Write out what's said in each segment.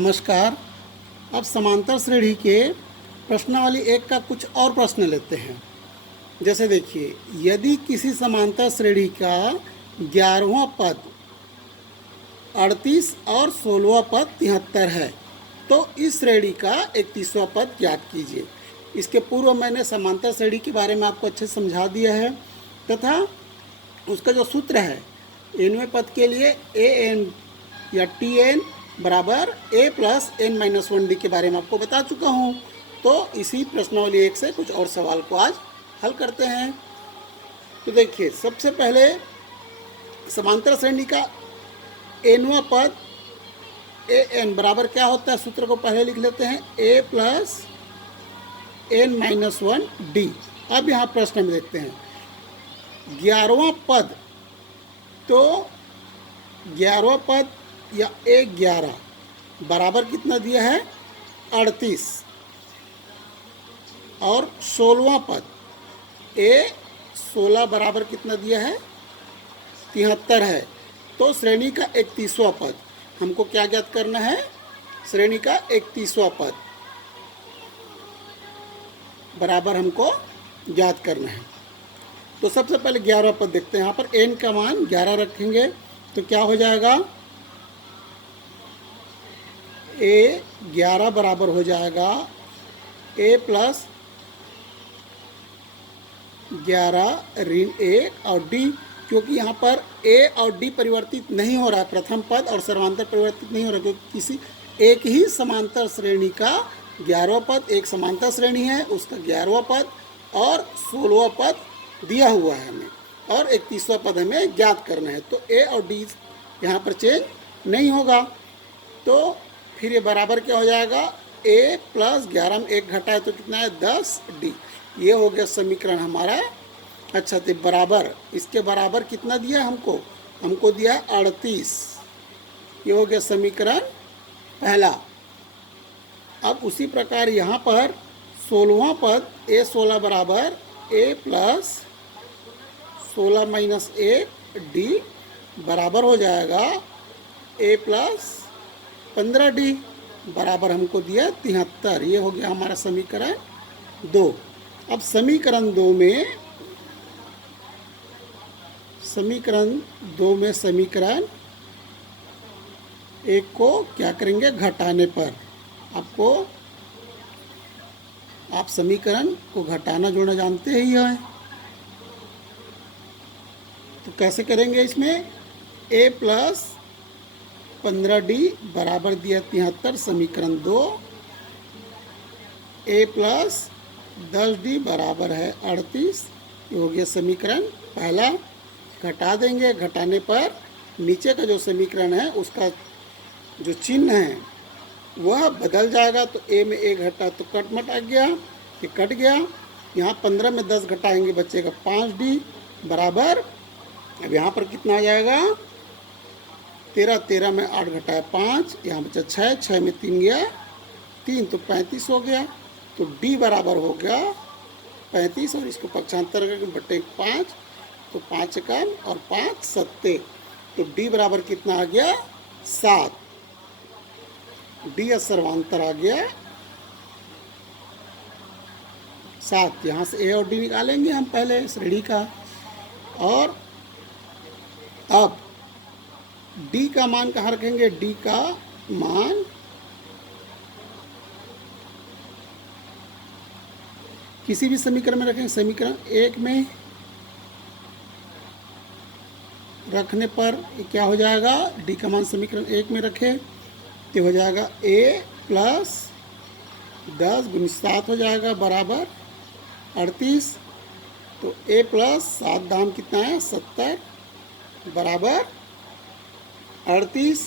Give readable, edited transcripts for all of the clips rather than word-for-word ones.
नमस्कार। अब समांतर श्रेणी के प्रश्नावली एक का कुछ और प्रश्न लेते हैं। जैसे देखिए, यदि किसी समांतर श्रेणी का 11वां पद 38 और 16वां पद 73 है तो इस श्रेणी का 31वां पद ज्ञात कीजिए। इसके पूर्व मैंने समांतर श्रेणी के बारे में आपको अच्छे से समझा दिया है तथा उसका जो सूत्र है nवें पद के लिए an या tn बराबर a plus n minus 1d के बारे में आपको बता चुका हूँ। तो इसी प्रश्नावली एक से कुछ और सवाल को आज हल करते हैं। तो देखिए, सबसे पहले समांतर श्रेणी का nवां पद an बराबर क्या होता है, सूत्र को पहले लिख लेते हैं a plus n minus 1d। अब यहाँ प्रश्न में देखते हैं 11वां पद, तो 11वां पद या a11 बराबर कितना दिया है 38 और 16वां पद a16 बराबर कितना दिया है 73 है। तो श्रेणी का 31वां पद हमको क्या ज्ञात करना है, श्रेणी का 31वां पद बराबर हमको ज्ञात करना है। तो सबसे पहले 11वां पद देखते हैं। यहाँ पर n का मान 11 रखेंगे तो क्या हो जाएगा, a11 बराबर हो जाएगा a प्लस 11 ऋण 1 और d, क्योंकि यहाँ पर a और d परिवर्तित नहीं हो रहा है, प्रथम पद और सर्वांतर परिवर्तित नहीं हो रहा, क्योंकि किसी एक ही समांतर श्रेणी का 11वां पद, एक समांतर श्रेणी है उसका 11वां पद और 16वां पद दिया हुआ है हमें और 31वां पद हमें ज्ञात करना है। तो a और d यहाँ पर चेंज नहीं होगा। तो फिर ये बराबर क्या हो जाएगा, a प्लस 11 में 1 घटा है तो कितना है 10d। ये हो गया समीकरण हमारा। अच्छा, तो बराबर, इसके बराबर कितना दिया हमको दिया 38। ये हो गया समीकरण पहला। अब उसी प्रकार यहाँ पर 16वां पद a16 बराबर a प्लस 16 माइनस 1d बराबर हो जाएगा a प्लस 15d बराबर हमको दिया 73। ये हो गया हमारा समीकरण 2। अब समीकरण 2 में समीकरण 1 को क्या करेंगे, घटाने पर आप समीकरण को घटाना जोड़ना जानते ही हैं। तो कैसे करेंगे, इसमें a प्लस 15d बराबर दिया 73, समीकरण 2 a प्लस 10d बराबर है 38। ये हो गया समीकरण पहला। घटा देंगे, घटाने पर नीचे का जो समीकरण है उसका जो चिन्ह है वह बदल जाएगा। तो a में 1 घटा तो कट आ गया, ये कट गया। यहाँ 15 में 10 घटाएंगे बचेगा 5d बराबर, अब यहाँ पर कितना आ जाएगा 13 में 8 घटाया 5, यहाँ बचा 6 में 3 गया 3 तो 35 हो गया। तो d बराबर हो गया 35 और इसको पक्षांतर करके बटे 5, तो 5 कम और 5 सत्ते, तो d बराबर कितना आ गया 7। d सर्वांतर आ गया 7। यहाँ से a और d निकालेंगे हम पहले श्रेणी का, और अब d का मान कहाँ रखेंगे, d का मान किसी भी समीकरण में रखेंगे। समीकरण 1 में रखने पर क्या हो जाएगा, d का मान समीकरण 1 में रखें तो हो जाएगा a प्लस 10 गुणित 7 हो जाएगा बराबर 38। तो a प्लस 7 दाम कितना है 70 बराबर 38।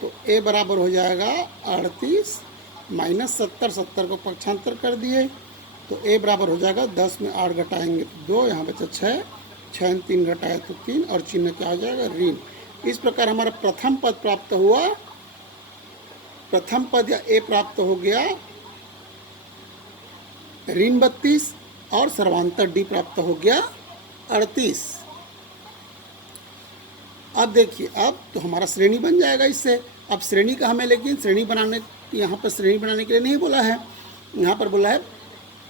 तो a बराबर हो जाएगा 38 माइनस 70 को पक्षांतर कर दिए तो a बराबर हो जाएगा 10 में 8 घटाएंगे तो 2, यहाँ बचा 6 में 3 घटाए तो 3 और चिन्ह क्या हो जाएगा ऋण। इस प्रकार हमारा प्रथम पद प्राप्त हुआ, प्रथम पद या a प्राप्त हो गया ऋण 32 और सर्वांतर d प्राप्त हो गया 38। अब देखिए, अब तो हमारा श्रेणी बन जाएगा इससे। अब श्रेणी का हमें, लेकिन श्रेणी बनाने, यहाँ पर श्रेणी बनाने के लिए नहीं बोला है, यहाँ पर बोला है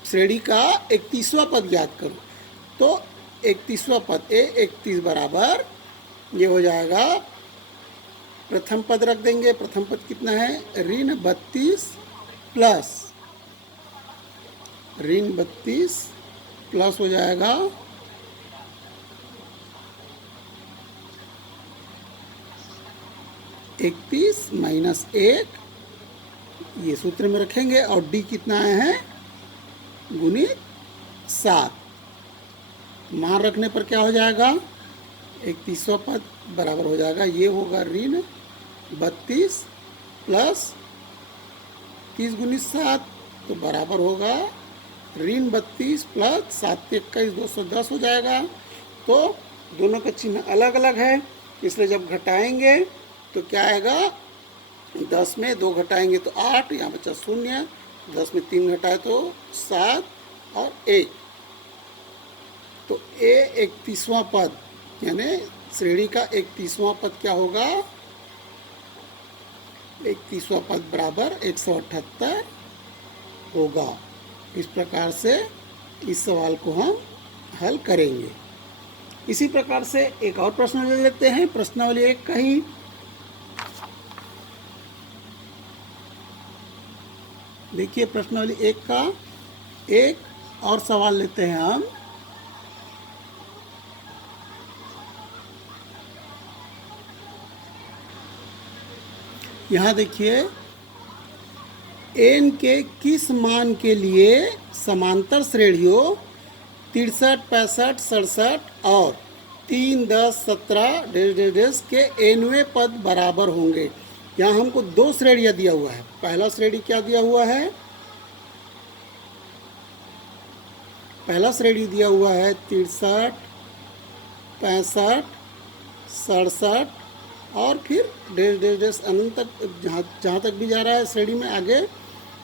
श्रेणी का 31वां पद ज्ञात करो। तो 31वां पद A31 बराबर ये हो जाएगा, प्रथम पद रख देंगे। प्रथम पद कितना है, ऋण 32 प्लस ऋण 32 प्लस हो जाएगा 31 माइनस 1, ये सूत्र में रखेंगे। और डी कितना है, गुणित 7। मान रखने पर क्या हो जाएगा, 31वां पद बराबर हो जाएगा, ये होगा ऋण 32 प्लस 30 गुणित 7, तो बराबर होगा ऋण 32 प्लस 7 × 21 210 हो जाएगा। तो दोनों का चिन्ह अलग अलग है, इसलिए जब घटाएंगे तो क्या आएगा, 10 में 2 घटाएंगे तो 8, यहाँ बचा 0, 10 में 3 घटाए तो 7 और 1। तो A31वां पद यानी श्रेणी का 31वां पद क्या होगा, 31वां पद बराबर 178 होगा। इस प्रकार से इस सवाल को हम हल करेंगे। इसी प्रकार से एक और प्रश्न ले लेते हैं, प्रश्नावली 1 का ही। देखिए प्रश्नावली 1 का एक और सवाल लेते हैं हम। यहाँ देखिए, n के किस मान के लिए समांतर श्रेणियों 63, 65, 67 और 3, 10, 17 के nवें पद बराबर होंगे। यहाँ हमको 2 श्रेणियाँ दिया हुआ है। पहला श्रेणी क्या दिया हुआ है, पहला श्रेणी दिया हुआ है 63, 65, 67 और फिर अनंत तक, जहाँ तक भी जा रहा है श्रेणी में आगे।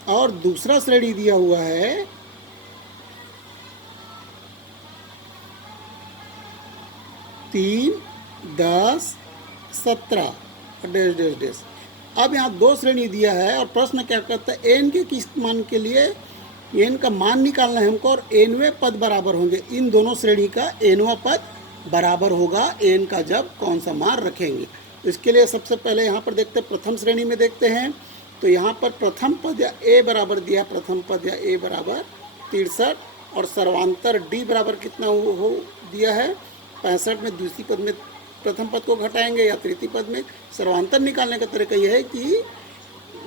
और दूसरा श्रेणी दिया हुआ है 3, 10, 17 अब यहाँ 2 श्रेणी दिया है और प्रश्न क्या कहता है, n के किस मान के लिए n का मान निकालना है हमको, और nवें पद बराबर होंगे। इन दोनों श्रेणी का nवां पद बराबर होगा n का जब कौन सा मान रखेंगे। तो इसके लिए सबसे पहले यहाँ पर देखते हैं, प्रथम श्रेणी में देखते हैं। तो यहाँ पर प्रथम पद या a बराबर दिया, प्रथम पद या a बराबर 63 और सर्वांतर d बराबर कितना हो दिया है 65 में दूसरी पद में प्रथम पद को घटाएंगे या तृतीय पद में। सर्वांतर निकालने का तरीका यह है कि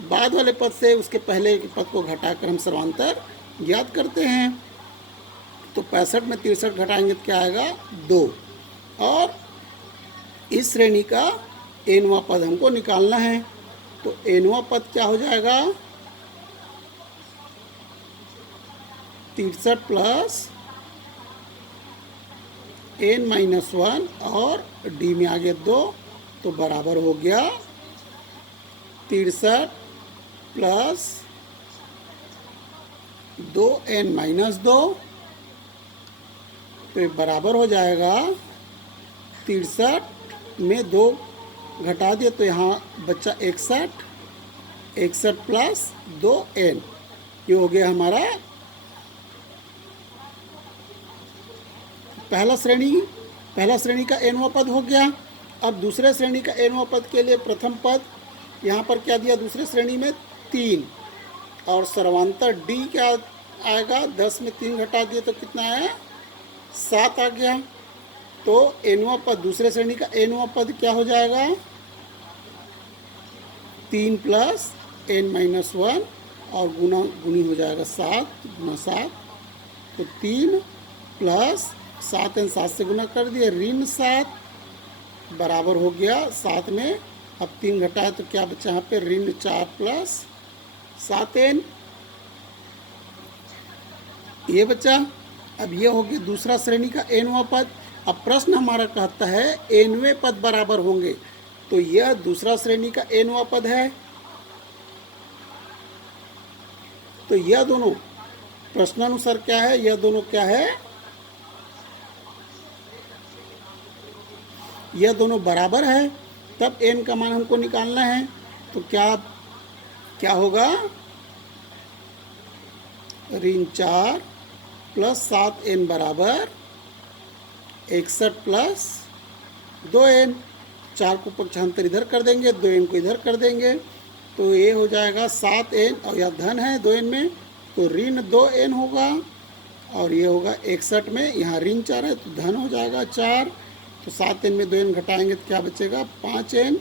बाद वाले पद से उसके पहले के पद को घटाकर हम सर्वांतर ज्ञात करते हैं। तो 65 में 63 घटाएंगे तो क्या आएगा 2। और इस श्रेणी का nवां पद हमको निकालना है। तो nवां पद क्या हो जाएगा 63 प्लस n-1 और d में आगे 2, तो बराबर हो गया 63 प्लस 2n-2, तो ये बराबर हो जाएगा 63 में 2 घटा दिए तो यहाँ बच्चा 61 प्लस 2n, ये हो गया हमारा पहला श्रेणी का nवां पद हो गया। अब दूसरे श्रेणी का nवां पद के लिए प्रथम पद यहाँ पर क्या दिया, दूसरे श्रेणी में 3 और सर्वांतर d क्या आएगा, 10 में 3 घटा दिए तो कितना है 7 आ गया। तो nवां पद, दूसरे श्रेणी का nवां पद क्या हो जाएगा 3 प्लस n-1 और गुणी हो जाएगा 7 गुना 7, तो 3 प्लस 7n 7 से गुना कर दिए ऋण 7 बराबर हो गया 7 में अब 3 घटाए तो क्या बचा यहाँ पे ऋण 4 प्लस 7n, ये बचा। अब ये हो गया दूसरा श्रेणी का nवां पद। अब प्रश्न हमारा कहता है nवें पद बराबर होंगे, तो यह दूसरा श्रेणी का nवां पद है। तो यह दोनों प्रश्नानुसार क्या है, यह दोनों क्या है, यह दोनों बराबर है तब n का मान हमको निकालना है। तो क्या होगा, ऋण 4 प्लस 7n बराबर 61 प्लस 2n। 4 को पक्षांतर इधर कर देंगे, 2n को इधर कर देंगे, तो ये हो जाएगा 7n और यह धन है 2n में, तो ऋण 2n होगा। और ये होगा 61 में, यहाँ ऋण 4 है तो धन हो जाएगा 4। तो 7n में 2n घटाएंगे तो क्या बचेगा, 5n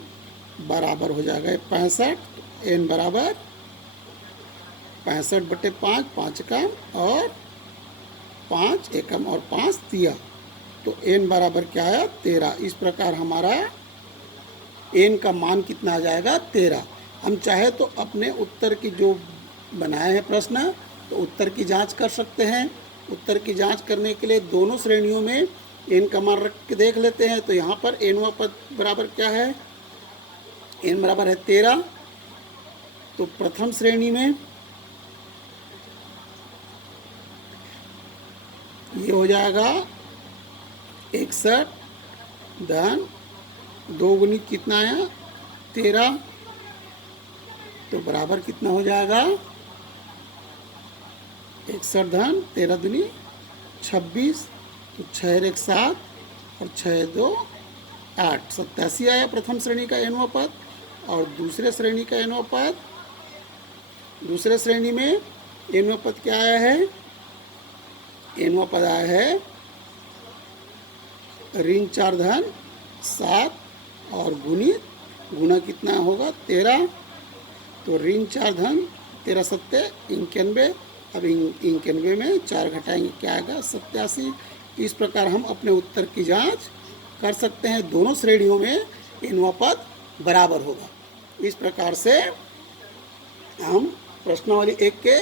बराबर हो जाएगा 65। n बराबर 65/5, 5 एकम और 5 एकम और 5 तिया, तो n बराबर क्या आया, 13। इस प्रकार हमारा n का मान कितना आ जाएगा, 13। हम चाहे तो अपने उत्तर की जो बनाए हैं प्रश्न, तो उत्तर की जांच कर सकते हैं। उत्तर की जांच करने के लिए दोनों श्रेणियों में n का मान रख के देख लेते हैं। तो यहाँ पर nवां पद बराबर क्या है, n बराबर है 13। तो प्रथम श्रेणी में ये हो जाएगा 61 धन 2 गुणित कितना आया, 13, तो बराबर कितना हो जाएगा, 61 धन 13 दूनी 26, तो 6 1 7 और 6 2 8, 87 आया प्रथम श्रेणी का nवां पद। और दूसरे श्रेणी का nवां पद, दूसरे श्रेणी में nवां पद क्या आया है, nवां पद आया है ऋण 4 धन 7 और गुणा कितना होगा, 13, तो ऋण 4 धन 13 7 91। अब 91 में 4 घटाएंगे क्या आएगा, 87। इस प्रकार हम अपने उत्तर की जांच कर सकते हैं। दोनों श्रेणियों में nवां पद बराबर होगा। इस प्रकार से हम प्रश्नावली 1 के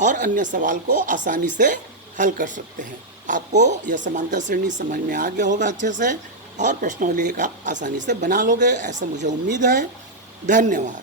और अन्य सवाल को आसानी से हल कर सकते हैं। आपको यह समांतर श्रेणी समझ में आ गया होगा अच्छे से, और प्रश्नावली 1 आप आसानी से बना लोगे, ऐसा मुझे उम्मीद है। धन्यवाद।